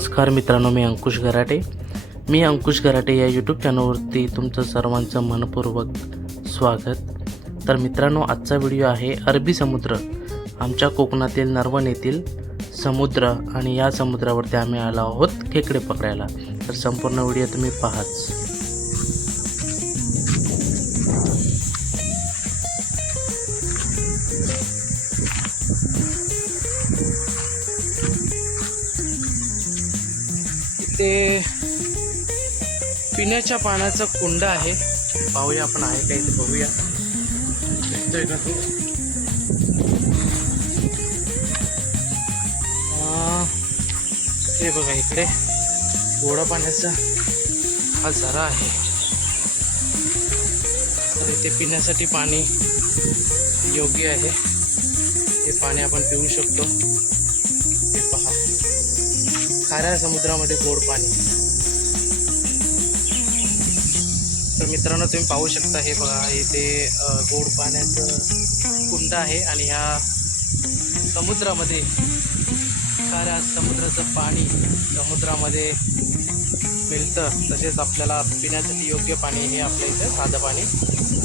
नमस्कार मित्रांनो, मी अंकुश गराटे. या यूट्यूब चॅनलवरती तुमचं सर्वांचं मनपूर्वक स्वागत. तर मित्रांनो, आजचा व्हिडिओ आहे अरबी समुद्र, आमच्या कोकणातील नरवण येथील समुद्र. आणि या समुद्रावरती आम्ही आलो आहोत खेकडे पकडायला. तर संपूर्ण व्हिडिओ तुम्ही पाहाच. ते पिण्याच्या पाण्याचं कुंड आहे. पाहूया आपण, आहे का इथे, बघूया. दिसतोय का तो? हे बघा, इकडे गोडा पाण्याचा हा झरा आहे. तर इथे पिण्यासाठी पाणी योग्य आहे. हे पाणी आपण पिऊ शकतो. हे पहा, खाऱ्या समुद्रामध्ये गोड पाणी. तर मित्रांनो, तुम्ही पाहू शकता, हे बघा, इथे गोड पाण्याचं कुंड आहे. आणि ह्या समुद्रामध्ये, खाऱ्या समुद्राचं पाणी समुद्रामध्ये मिळतं. तसेच आपल्याला पिण्यासाठी योग्य पाणी हे आपल्या इथं साधं पाणी,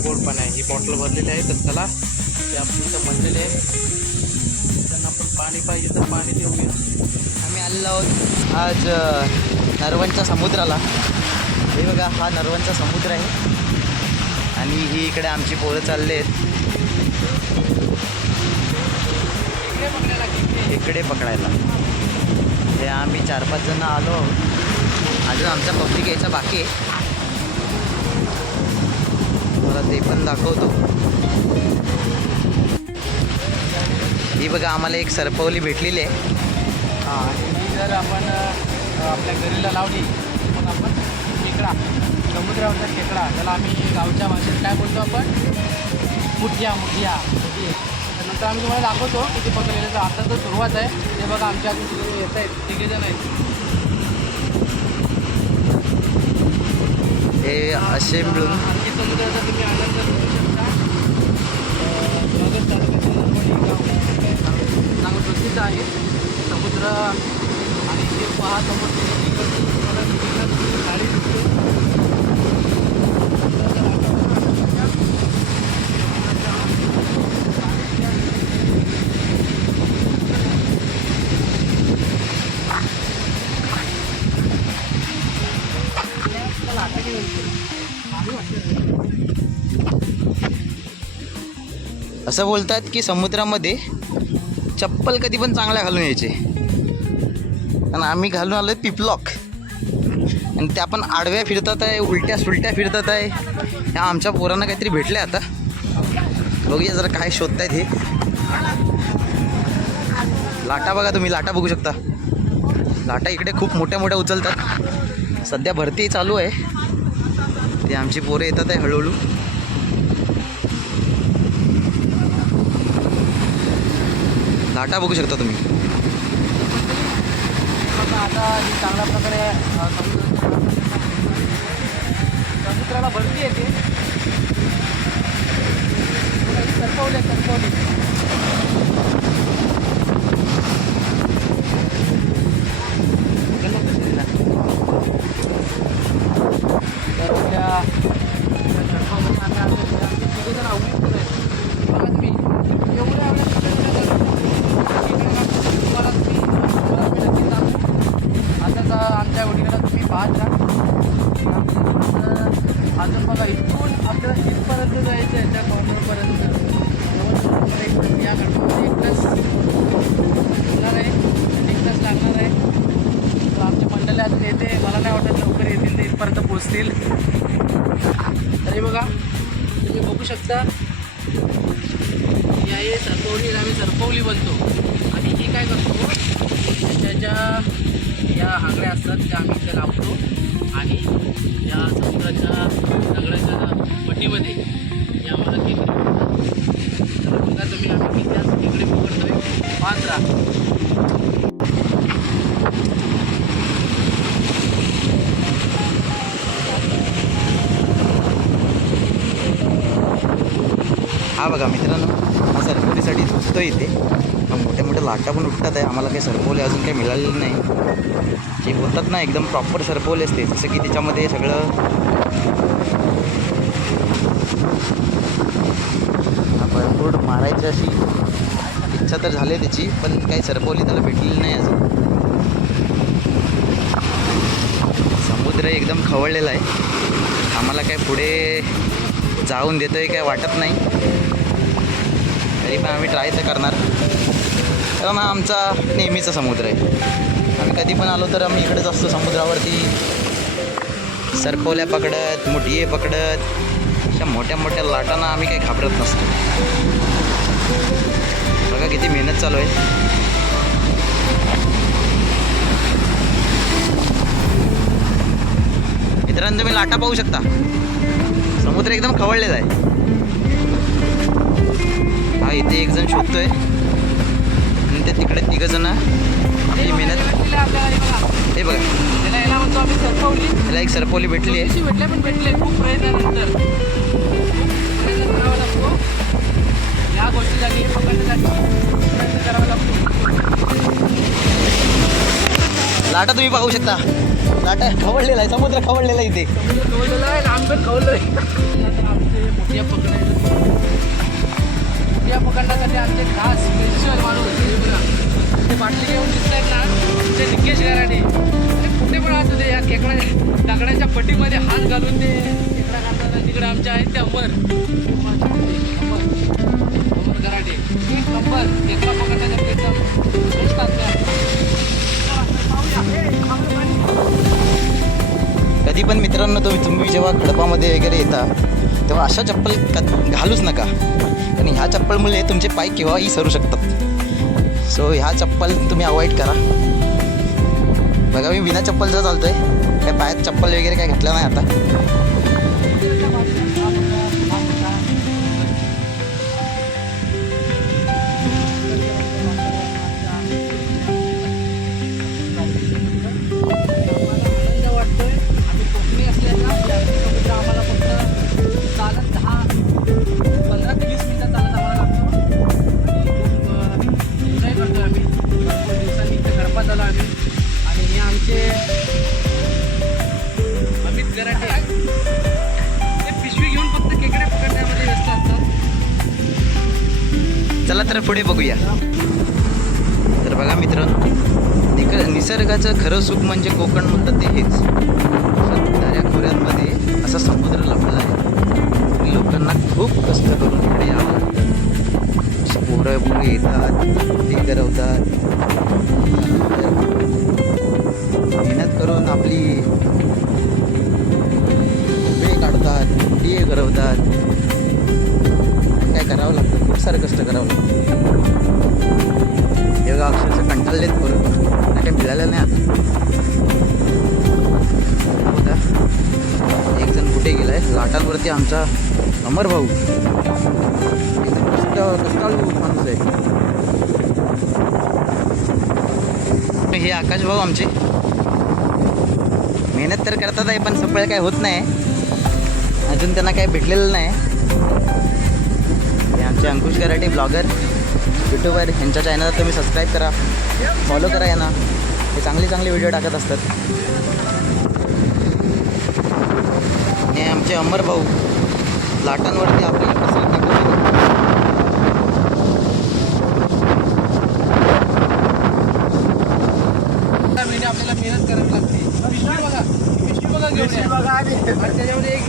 गोड पाणी आहे. ही बॉटल भरलेली आहे. तर चला, ते आपल्या इथं भरलेले आहे. त्यांना आपण पाणी पाहिजे तर पाणी देऊया. आम्ही आलेलो आहोत आज नरवणच्या समुद्राला. हे बघा, हा नरवणचा समुद्र आहे. आणि ही इकडे आमची पोरं चालले आहेत खेकडे पकडायला. हे आम्ही 4-5 जण आलो आहोत. अजून आमचा पब्लिक यायचा बाकी आहे. मला ते पण दाखवतो. ही बघा, आम्हाला एक सरपवली भेटलेली आहे. आणि ही जर आपण आपल्या घरीला लावली मग आपण खेकडा, समुद्रावरचा खेकडा, त्याला आम्ही गावच्या भाषेत काय बोलतो आपण, मुठ्या. तर नंतर आम्ही तुम्हाला दाखवतो किती पकडलेलं. तर आता तर सुरुवात आहे. ते बघा, आमच्या अजून तिकडे येत आहेत, 3 जण आहेत. हे असे मिळून आणखी समुद्राचा तुम्ही आनंद घेऊ शकता. नगर तालुक्यातील नरवण गाव चांगलं प्रसिद्ध आहे समुद्र. आणि ते पहा, समोर तुम्हाला गाडी दिसते. असं बोलतात की समुद्रामध्ये चप्पल कधी पण चांगल्या घालून यायचे. आणि आम्ही घालून आलो आहे पिपलॉक. आणि त्या पण आडव्या फिरतात आहे, उलट्या सुलट्या फिरतात आहे. ह्या आमच्या पोरांना काहीतरी भेटले. आता बघूया जरा काय शोधतायत हे. लाटा बघा, तुम्ही लाटा बघू शकता. लाटा इकडे खूप मोठ्या मोठ्या उचलतात. सध्या भरती चालू आहे. ते आमची पोरं येतात आहे हळूहळू. लाटा बघू शकता तुम्ही. आता चांगल्या प्रकारे समुद्राला भरती येते. सरपवली. आमच्या वडिलांना तुम्ही पाहत राहा. अजून बघा, इथून आपल्याला तिथपर्यंत जायचं आहे, त्या कॉर्नरपर्यंत. या घाटामध्ये एकच होणार आहे, एकच लागणार आहे. तर आमची मंडळी अजून येते. मला नाही वाटत लवकर येतील, ते इथपर्यंत पोचतील. तरी बघा, तुम्ही बघू शकता, या सरपवलीला आम्ही सरपवली बनतो. आणि ही काय करतो, त्याच्या या हांगड्या असतात त्या आम्ही इथे लावतो. आणि या समुद्राच्या दगडाच्या पट्टीमध्ये या आम्हाला खेकडे पकडतात. तर बघा तुम्ही, आम्ही किती खेकडे पकडतोय, पाहत राहा. हा बघा मित्रांनो, हा सरपवलीसाठी झोपतो इथे. मोठ्या मोठ्या लाटा पण उठतात आहे. आम्हाला काही सरपवले अजून काही मिळालेलं नाही. जे होतात ना एकदम प्रॉपर सरपवले असते, जसं की त्याच्यामध्ये सगळं भरपूर मारायची अशी इच्छा तर झाली त्याची, पण काही सरपवली त्याला भेटलेली नाही अजून. समुद्र एकदम खवळलेला आहे. आम्हाला काय पुढे जाऊन देतो आहे काय वाटत नाही, तरी पण आम्ही ट्राय तर करणार, कारण हा आमचा नेहमीचा समुद्र आहे. आम्ही कधी पण आलो तर आम्ही इकडेच असतो समुद्रावरती, सरपवल्या पकडत, मुठिये पकडत, अशा मोठ्या मोठ्या लाटांना आम्ही काही घाबरत नसतो. बघा किती मेहनत चालू आहे. मित्रांनो तुम्ही लाटा पाहू शकता, समुद्र एकदम खवळलेला आहे. हा इथे एक जण शोधतोय आणि ते तिकडे तिघ जण आपली मेहनत. हे बघा त्याला एक सरपवली भेटली आहे. खूप प्रयत्नानंतर या गोष्टीसाठी पकडण्यासाठी करावा लागतो. लाटा तुम्ही पाहू शकता, लाटा खवळलेला आहे, समुद्र खवळलेला आहे इथे. खवळलेला आहे, आंबे खवळलं मोठ्या पकडण्यासाठी आमचे खास स्पेशल माणूस ते बाटली घेऊन दिसत आहेत ना, ते निकेश घराणे. कुठे पण असू दे, या काकड्याच्या पट्टीमध्ये हात घालून ते खेकडा काढतात. तिकडे आमच्या आहेत ते अमर गराडे, एक नंबर खेकडा पकडण्याच्या कधी पण मित्रांनो तुम्ही जेव्हा खडपामध्ये वगैरे येता तेव्हा अशा चप्पल घालूच नका, कारण ह्या चप्पलमुळे तुमचे पाय केव्हाही सरू शकतात. सो ह्या चप्पल तुम्ही अवॉइड करा. बघा मी बिना चप्पलचं चालतोय, काय पायात चप्पल वगैरे काय घातलं नाही आता. चला तर पुढे बघूया. तर बघा मित्रांनो, निसर्गाचं खरं सुख म्हणजे कोकण म्हणतात ते हेच. दऱ्या खोऱ्यांमध्ये असा समुद्र लपला आहे. लोकांना खूप कष्ट करून इकडे यावं लागतं. पोरं येतात, ते करवतात, मेहनत करून आपली उभे काढतात, ते करवतात. काय करावं लागतं, खूप सारं कष्ट करावं लागतं. हे बघा अक्षरशः कंटाळलेत करून, काही मिळालं नाही आता. बघा एक जण कुठे गेलाय, लाटांवरती आमचा अमर भाऊ एकदम कष्टाळू माणूस आहे. हे आकाश भाऊ आमचे मेहनत तर करतात आहे, पण सफळ काय होत नाही अजून, त्यांना काय भेटलेलं नाही. आमचे अंकुश कराटे ब्लॉगर यूट्यूबर, यांच्या चॅनलला तुम्ही सबस्क्राईब करा, फॉलो करा यांना, ते चांगले चांगले व्हिडिओ टाकत असतात. हे आमचे अमर भाऊ लाटांवरती आपली कसरत दाखवतात. आपल्याला मेहनत करावी लागते. पिशवी बघा घेऊन बघा, आणि त्याच्यामध्ये एक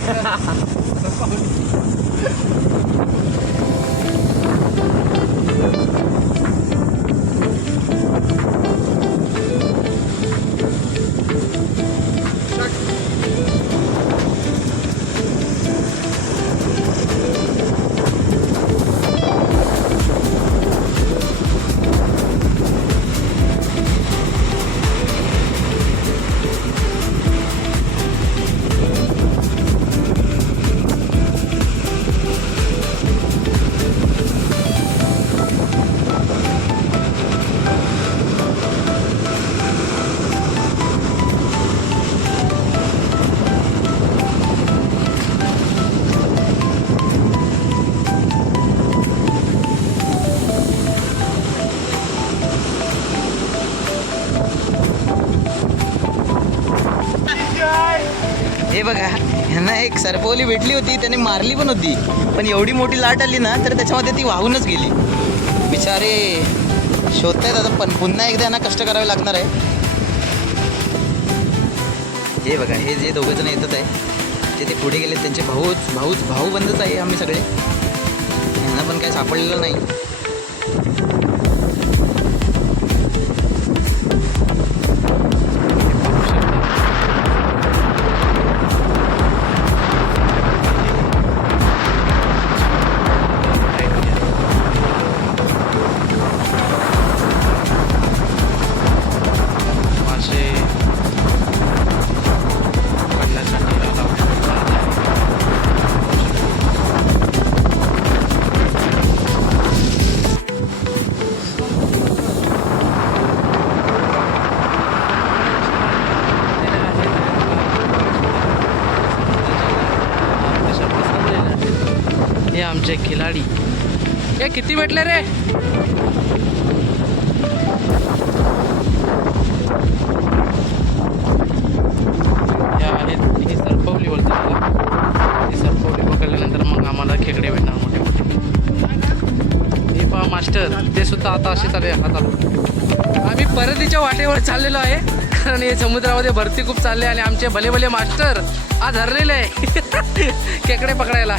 हे बघा, ह्यांना एक सरपवली भेटली होती, त्याने मारली पण होती, पण एवढी मोठी लाट आली ना तर त्याच्यामध्ये ती वाहूनच गेली. बिचारे शोधतायत आता, पण पुन्हा एकदा यांना कष्ट करावे लागणार आहे. हे बघा, हे जे दोघं जण येतात आहे ते पुढे गेले, त्यांचे भाऊ बंदच आहे आम्ही सगळे. यांना पण काही सापडलेलं नाही. हे आमचे खिलाडी. हे किती भेटले रे? या आहेत, ही सरपवली बोलते मला. ही सरपवली पकडल्यानंतर मग आम्हाला खेकडे भेटणार मोठे मोठे. हे पहा मास्टर, ते सुद्धा आता असे चालू आहे. हात आलो, आम्ही परतीच्या वाटेवर चाललेलो आहे, कारण हे समुद्रामध्ये भरती खूप चालले आणि आमचे भले भले मास्टर आज हरलेले आहे खेकडे पकडायला.